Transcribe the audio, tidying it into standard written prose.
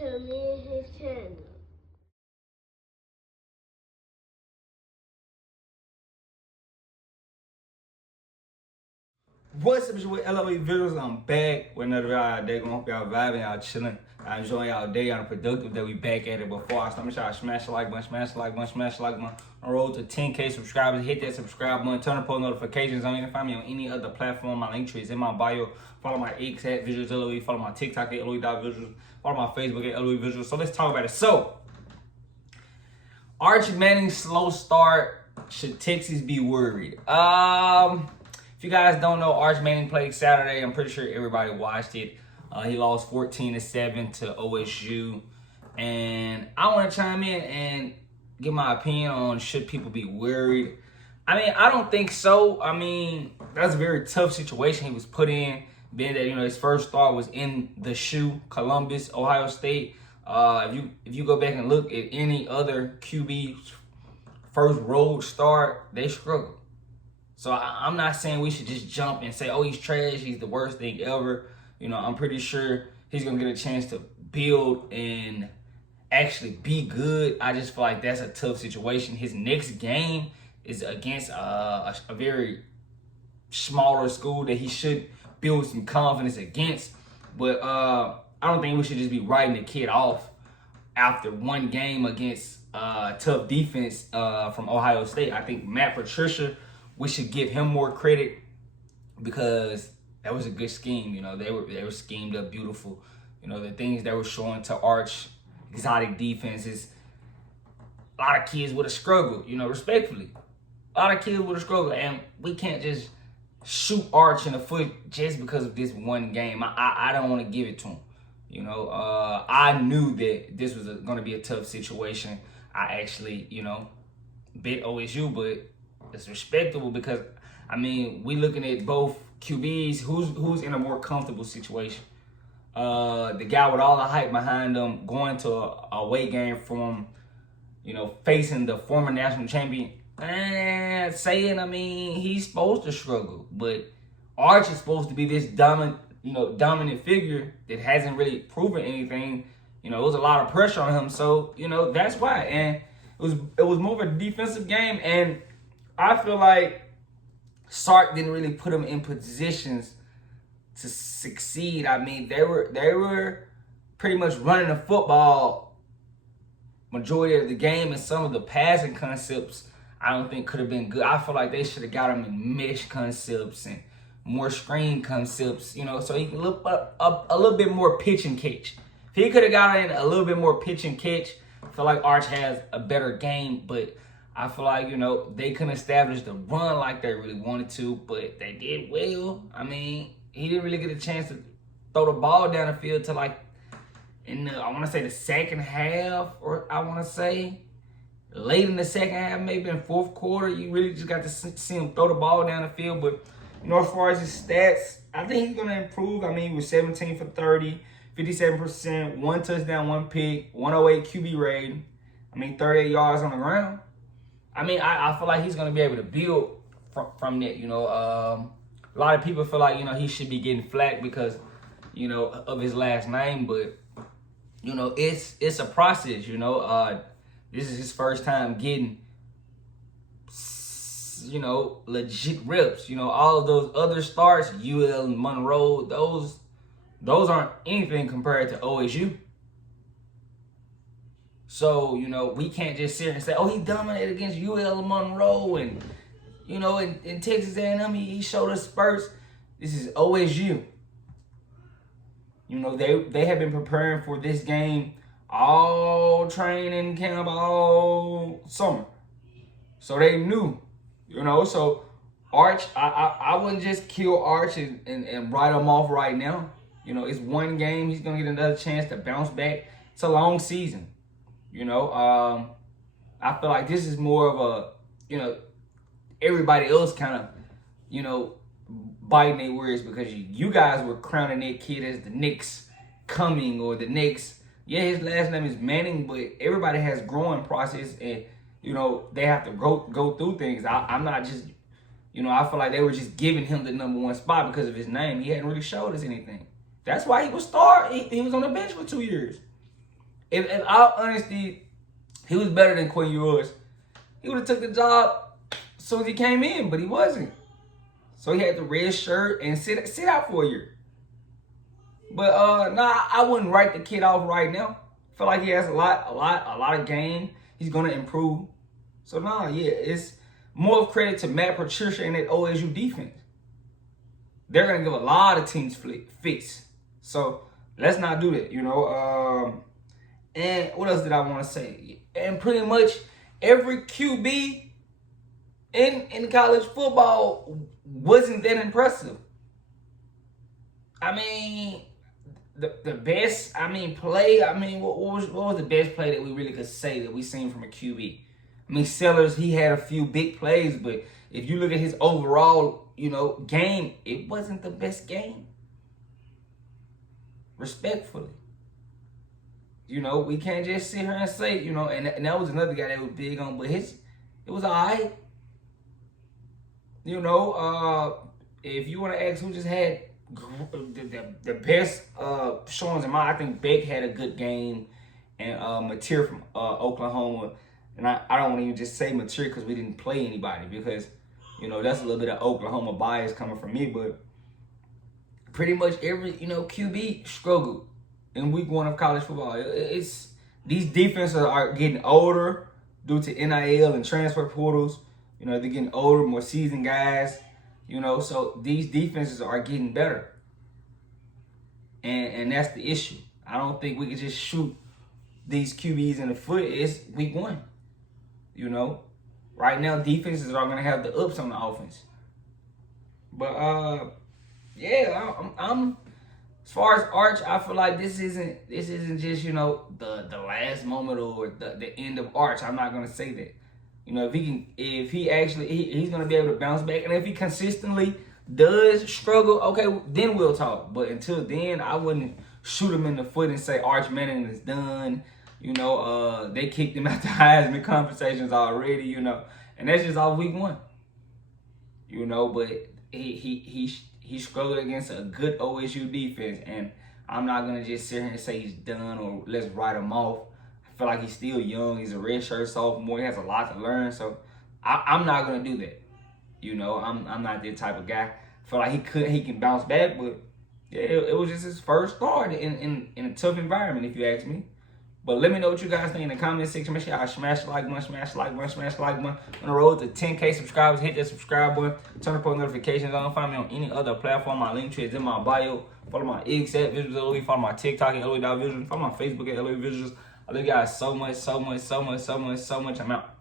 to me and his channel. What's up, it's your boy LOE Visuals. I'm back with another day. Gonna hope y'all vibing, y'all chilling, y'all enjoying y'all day, y'all productive that we back at it. Before I start, make sure I smash the like button, smash the like button, smash the like button. On road to 10K subscribers. Hit that subscribe button, turn on post notifications on. You can find me on any other platform. My link tree is in my bio. Follow my X at Visuals LOE. Follow my TikTok at LOE.Visuals. Follow my Facebook at LOE Visuals. So let's talk about it. So, Archie Manning's slow start. Should Texas be worried? If you guys don't know, Arch Manning played Saturday. I'm pretty sure everybody watched it. He lost 14-7 to OSU. And I want to chime in and give my opinion on should people be worried. I mean, I don't think so. I mean, that's a very tough situation he was put in, being that, his first start was in the shoe, Columbus, Ohio State. If you go back and look at any other QB's first road start, they struggle. So I'm not saying we should just jump and say, oh, he's trash, he's the worst thing ever. I'm pretty sure he's going to get a chance to build and actually be good. I just feel like that's a tough situation. His next game is against a very smaller school that he should build some confidence against. But I don't think we should just be writing the kid off after one game against a tough defense from Ohio State. I think Matt Patricia, we should give him more credit because that was a good scheme. They were schemed up beautiful. The things they were showing to Arch, exotic defenses, a lot of kids would have struggled, respectfully. A lot of kids would have struggled, and we can't just shoot Arch in the foot just because of this one game. I don't want to give it to him. I knew that this was going to be a tough situation. I actually, bet OSU, but it's respectable because, we looking at both QBs. Who's in a more comfortable situation? The guy with all the hype behind him going to a away game from, facing the former national champion. He's supposed to struggle, but Arch is supposed to be this dominant figure that hasn't really proven anything. There was a lot of pressure on him, so that's why. And it was more of a defensive game, and I feel like Sark didn't really put him in positions to succeed. They were pretty much running the football majority of the game, and some of the passing concepts I don't think could have been good. I feel like they should have got him in mesh concepts and more screen concepts, so he can look up a little bit more pitch and catch. If he could have got in a little bit more pitch and catch, I feel like Arch has a better game, but I feel like, they couldn't establish the run like they really wanted to, but they did well. He didn't really get a chance to throw the ball down the field till I want to say the second half, or I want to say late in the second half, maybe in fourth quarter. You really just got to see him throw the ball down the field. But, as far as his stats, I think he's going to improve. He was 17 for 30, 57%, 1 touchdown, 1 pick, 108 QB rating. 38 yards on the ground. I feel like he's going to be able to build from that. A lot of people feel like, he should be getting flack because, of his last name. But, it's a process, This is his first time getting, legit reps. All of those other starts, UL and Monroe, those aren't anything compared to OSU. So, we can't just sit here and say, oh, he dominated against UL and Monroe and, in Texas A&M, he showed us spurts. This is OSU. They have been preparing for this game all training camp, all summer. So they knew, So Arch, I wouldn't just kill Arch and write him off right now. It's one game. He's going to get another chance to bounce back. It's a long season. I feel like this is more of a, everybody else kind of, biting their words because you guys were crowning that kid as the next coming or the next. Yeah, his last name is Manning, but everybody has growing process and, they have to go through things. I'm not just, I feel like they were just giving him the number one spot because of his name. He hadn't really showed us anything. That's why he was he was on the bench for 2 years. in all honesty, he was better than Quinn Ewers. He would have took the job as soon as he came in, but he wasn't. So he had the red shirt and sit out for a year. But I wouldn't write the kid off right now. I feel like he has a lot of game. He's gonna improve. So it's more of credit to Matt Patricia and that OSU defense. They're gonna give a lot of teams fits. So let's not do that, And what else did I want to say? And pretty much every QB in college football wasn't that impressive. I mean, the best, play, what was the best play that we really could say that we seen from a QB? Sellers, he had a few big plays, but if you look at his overall, game, it wasn't the best game. Respectfully. We can't just sit here and say, and that was another guy that was big on, but it was all right. If you want to ask who just had the best showings in mind, I think Beck had a good game, and Mateer from Oklahoma. And I don't want to even just say Mateer because we didn't play anybody, because, that's a little bit of Oklahoma bias coming from me, but pretty much every, QB struggled in week 1 of college football. It's these defenses are getting older due to NIL and transfer portals. They're getting older, more seasoned guys. So these defenses are getting better. And that's the issue. I don't think we can just shoot these QBs in the foot. It's week 1. Right now defenses are going to have the ups on the offense. But I'm as far as Arch, I feel like this isn't just, the last moment or the end of Arch. I'm not gonna say that. If he's gonna be able to bounce back, and if he consistently does struggle, okay, then we'll talk. But until then, I wouldn't shoot him in the foot and say Arch Manning is done. They kicked him out the Heisman conversations already, and that's just all week 1. But he struggled against a good OSU defense, and I'm not going to just sit here and say he's done or let's write him off. I feel like he's still young. He's a redshirt sophomore. He has a lot to learn, so I'm not going to do that. I'm not that type of guy. I feel like he can bounce back, but yeah, it was just his first start in a tough environment, if you ask me. But let me know what you guys think in the comment section. Make sure y'all smash the like button, smash the like button, smash the like button. On the road to 10K subscribers, hit that subscribe button. Turn the post notifications on. Find me on any other platform. My link tree is in my bio. Follow my X at Visuals LOE. Follow my TikTok at LOE.Visuals. Follow my Facebook at LOE Visuals. I love you guys so much. I'm out.